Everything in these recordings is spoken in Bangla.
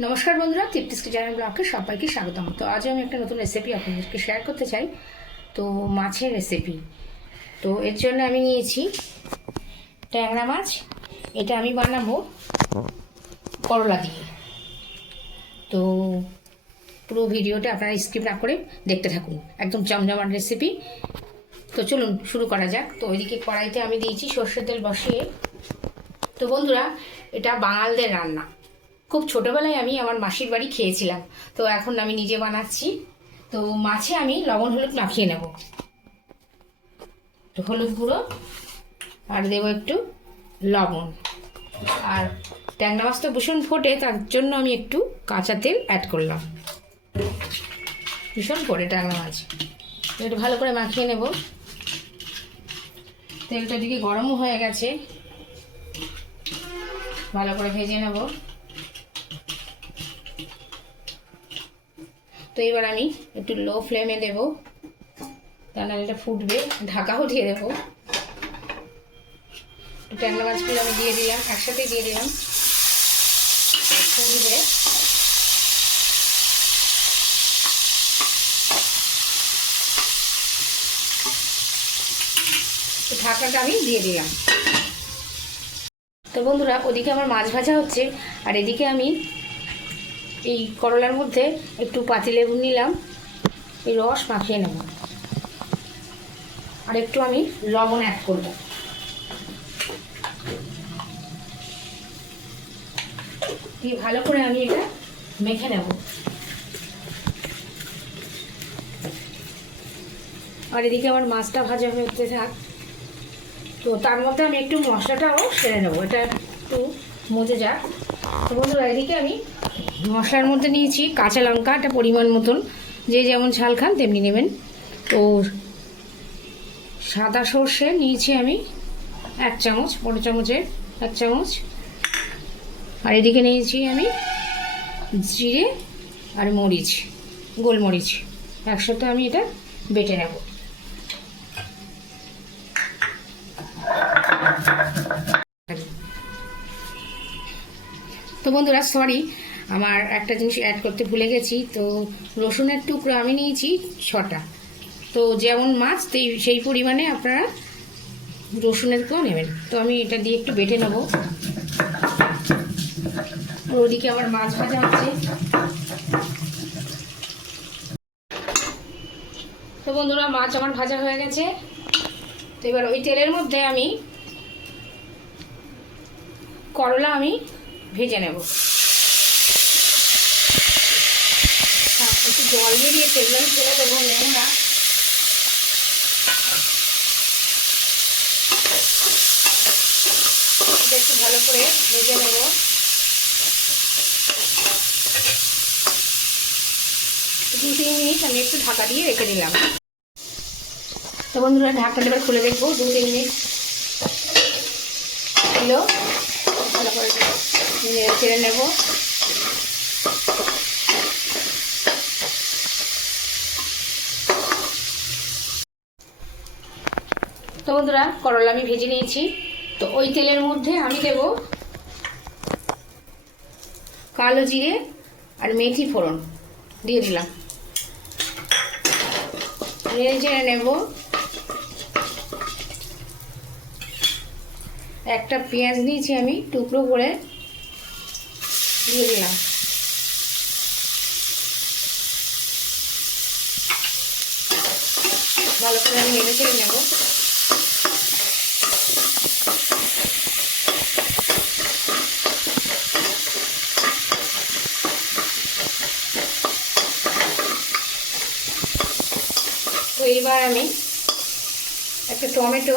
নমস্কার বন্ধুরা তৃপ্তিস কিচেন ব্লগে সবাইকে স্বাগতম। তো আজ আমি একটা নতুন রেসিপি আপনাদেরকে শেয়ার করতে চাই। তো মাছের রেসিপি তো এর জন্য আমি নিয়েছি ট্যাংরা মাছ। এটা আমি বানাবো করলা দিয়ে। তো পুরো ভিডিওটা আপনারা স্কিপ না করে দেখতে থাকুন। একদম জমজমাট রেসিপি তো চলুন, শুরু করা যাক। তো ওইদিকে কড়াইতে আমি দিয়েছি সর্ষের তেল বসিয়ে। তো বন্ধুরা, এটা বাঙালদের রান্না। খুব ছোটোবেলায় আমি আমার মাসির বাড়ি খেয়েছিলাম। তো এখন আমি নিজে বানাচ্ছি। তো মাছে আমি লবণ, হলুদ মাখিয়ে নেব। তো হলুদ গুঁড়ো, আর দেবো একটু লবণ। আর ট্যাংরা মাছ তো ভীষণ ফোটে, তার জন্য আমি একটু কাঁচা তেল অ্যাড করলাম। ভীষণ ফোটে ট্যাংরা মাছ। একটু ভালো করে মাখিয়ে নেব। তেলটা দিকে গরমও হয়ে গেছে। ভালো করে ভেজে নেব। তো এবার আমি একটু লো ফ্লেমে দেব। তা নাহলে এটা ফুটবে, ঢাকাও দিয়ে দেবো। ট্যাংরা মাছগুলো আমি দিয়ে দিলাম, একসাথেই দিয়ে দিলাম। ফুটবে। ঢাকাটা আমি দিয়ে দিলাম। তো বন্ধুরা, ওদিকে আমার মাছ ভাজা হচ্ছে, আর এদিকে আমি এই করলার মধ্যে একটু পাতিলেবু নিলাম, এই রস মাখিয়ে নেব। আর একটু আমি লবণ অ্যাড করব। দিয়ে ভালো করে আমি এটা মেখে নেব। আর এদিকে আমার মাছটা ভাজা হতে থাক। তো তার মধ্যে আমি একটু মশলাটাও সেরে নেব। এটা একটু মজে যাক। তো বন্ধুরা, এদিকে আমি মশলার মধ্যে নিয়েছি কাঁচা লঙ্কা, একটা পরিমাণ মতন। যে যেমন ঝাল খান, তেমনি নেবেন। তো সাদা সর্ষে নিয়েছি আমি এক চামচ, বড় চামচের এক চামচ। আর এদিকে নিয়েছি আমি জিরে আর মরিচ, গোলমরিচ। একসাথে আমি এটা বেটে নেব। তো বন্ধুরা সরি আমার একটা জিনিস অ্যাড করতে ভুলে গেছি, তো রসুনের টুকরো আমি নিয়েছি ছটা। তো যেমন মাছ সেই পরিমাণে আপনারা রসুনের কেউ নেবেন। তো আমি এটা দিয়ে একটু বেটে নেব। ওদিকে আমার মাছ ভাজা হচ্ছে। তো বন্ধুরা, মাছ আমার ভাজা হয়ে গেছে। তো এবার ওই তেলের মধ্যে আমি করলা আমি ভেজে নেব। একটু জল বেরিয়ে তেল আমি ফেলে দেবো নেব না একটু ভালো করে ভেজে নেব। দু, তিন মিনিট আমি একটু ঢাকা দিয়ে রেখে দিলাম। তো বন্ধুরা ঢাকটা এবার খুলে দেখব। দু, তিন মিনিট। ছিল ভালো করে চেড়ে নেব। বন্ধুরা, করলা আমি ভেজে নিয়েছি। তো ওই তেলের মধ্যে আমি দেব কালো জিরে আর মেথি ফোড়ন। দিয়ে দিলাম। নেড়ে নেব। একটা পেঁয়াজ নিয়েছি আমি, টুকরো করে। দিয়ে দিলাম। ভালো করে আমি নেড়ে চেড়ে নেব। তো এইবার আমি একটা টমেটো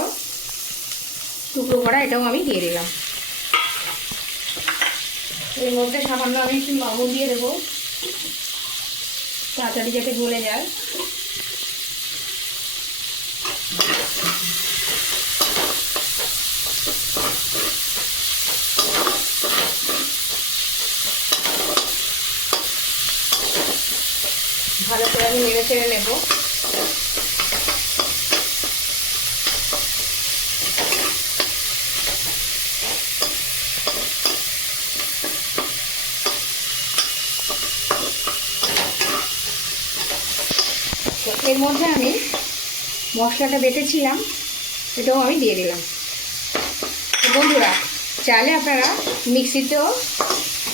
টুকরো করা, এটাও আমি দিয়ে দিলাম। এর মধ্যে সামান্য আমি একটু লবণ দিয়ে দেবো, তাড়াতাড়ি যাতে গলে যায়। ভালো করে আমি নেড়ে চেড়ে নেব। এর মধ্যে আমি মশলাটা বেটেছিলাম, এটাও আমি দিয়ে দিলাম। তো বন্ধুরা, চাইলে আপনারা মিক্সিতেও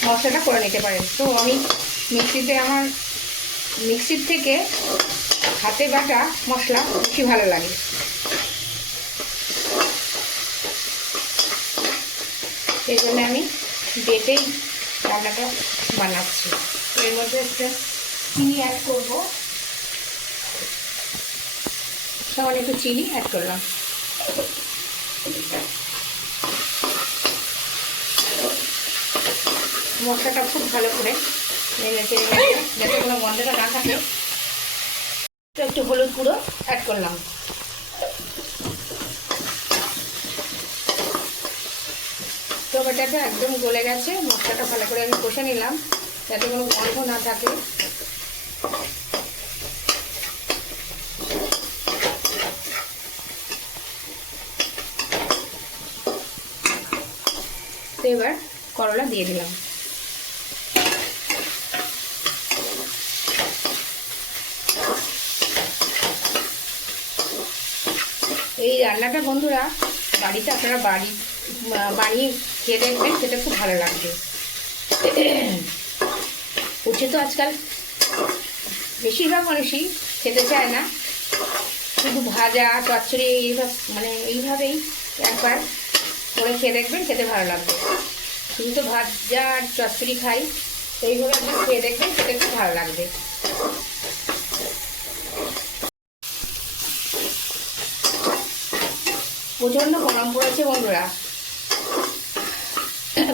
মশলাটা করে নিতে পারেন। তো আমি মিক্সিতে আমার, মিক্সির থেকে হাতে বাটা মশলা বেশি ভালো লাগে। এই জন্য আমি বেটেই রান্নাটা বানাচ্ছি। এর মধ্যে একটা চিনি অ্যাড করব। সামান্য একটু চিনি অ্যাড করলাম। মশলাটা খুব ভালো করে যাতে কোনো গন্ধটা না থাকে। একটু হলুদ গুঁড়ো অ্যাড করলাম। টমেটোটা একদম গলে গেছে। মশলাটা ভালো করে আমি কষে নিলাম। যাতে কোনো গন্ধ না থাকে। তো এবার করলা দিয়ে দিলাম। এই রান্নাটা বন্ধুরা, বাড়িতে আপনারা বাড়ি বানিয়ে খেয়ে দেখবেন সেটা খুব ভালো লাগবে। উঠে তো আজকাল বেশিরভাগ মানুষই খেতে চায় না। শুধু ভাজা, চচ্চড়ি, এইভাবে মানে এইভাবেই একবার করে খেয়ে দেখবেন, খেতে ভালো লাগবে। শুধু তো ভাজা আর চচ্চড়ি খাই এইভাবে আপনি খেয়ে দেখবেন, খেতে খুব ভালো লাগবে। প্রচণ্ড গরম পড়েছে বন্ধুরা।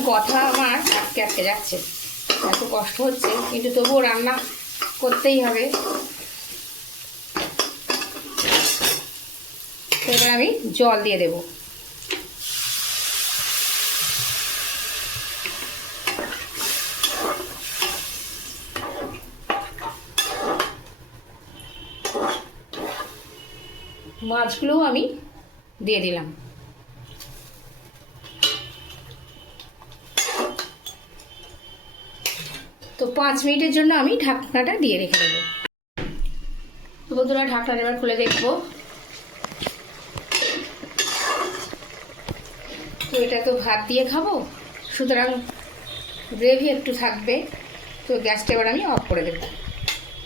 কথা আমার আটকে আটকে যাচ্ছে। এত কষ্ট হচ্ছে, কিন্তু তবুও রান্না করতেই হবে। এবার আমি জল দিয়ে দেবো। মাছগুলোও আমি দিয়ে দিলাম। তো পাঁচ মিনিটের জন্য আমি ঢাকনাটা দিয়ে রেখে দেবো। তো বন্ধুরা, ঢাকনাটা এবার খুলে দেখব। তো এটা তো ভাত দিয়ে খাব, সুতরাং গ্রেভি একটু থাকবে। তো গ্যাসটা এবার আমি অফ করে দেবো।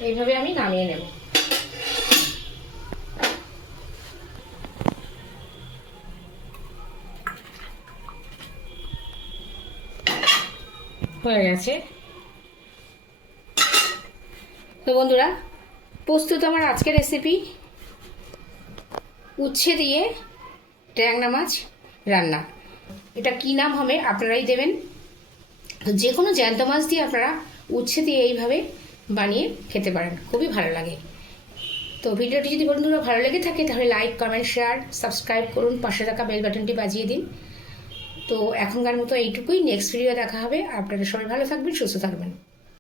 এইভাবে আমি নামিয়ে নেব। হয়ে গেছে। তো বন্ধুরা, প্রস্তুত আমার আজকের রেসিপি উচ্ছে দিয়ে ট্যাংরা মাছ রান্না। এটা কী নাম হবে আপনারাই দেবেন। তো যে কোনো জ্যান্ত মাছ দিয়ে আপনারা উচ্ছে দিয়ে এইভাবে বানিয়ে খেতে পারেন, খুবই ভালো লাগে। তো ভিডিওটি যদি বন্ধুরা ভালো লেগে থাকে, তাহলে লাইক কমেন্ট শেয়ার সাবস্ক্রাইব করুন, পাশে থাকা বেল বাটনটি বাজিয়ে দিন। তো এখনকার মতো এইটুকুই। নেক্সট ভিডিও দেখা হবে। আপনারা সবাই ভালো থাকবেন সুস্থ থাকবেন।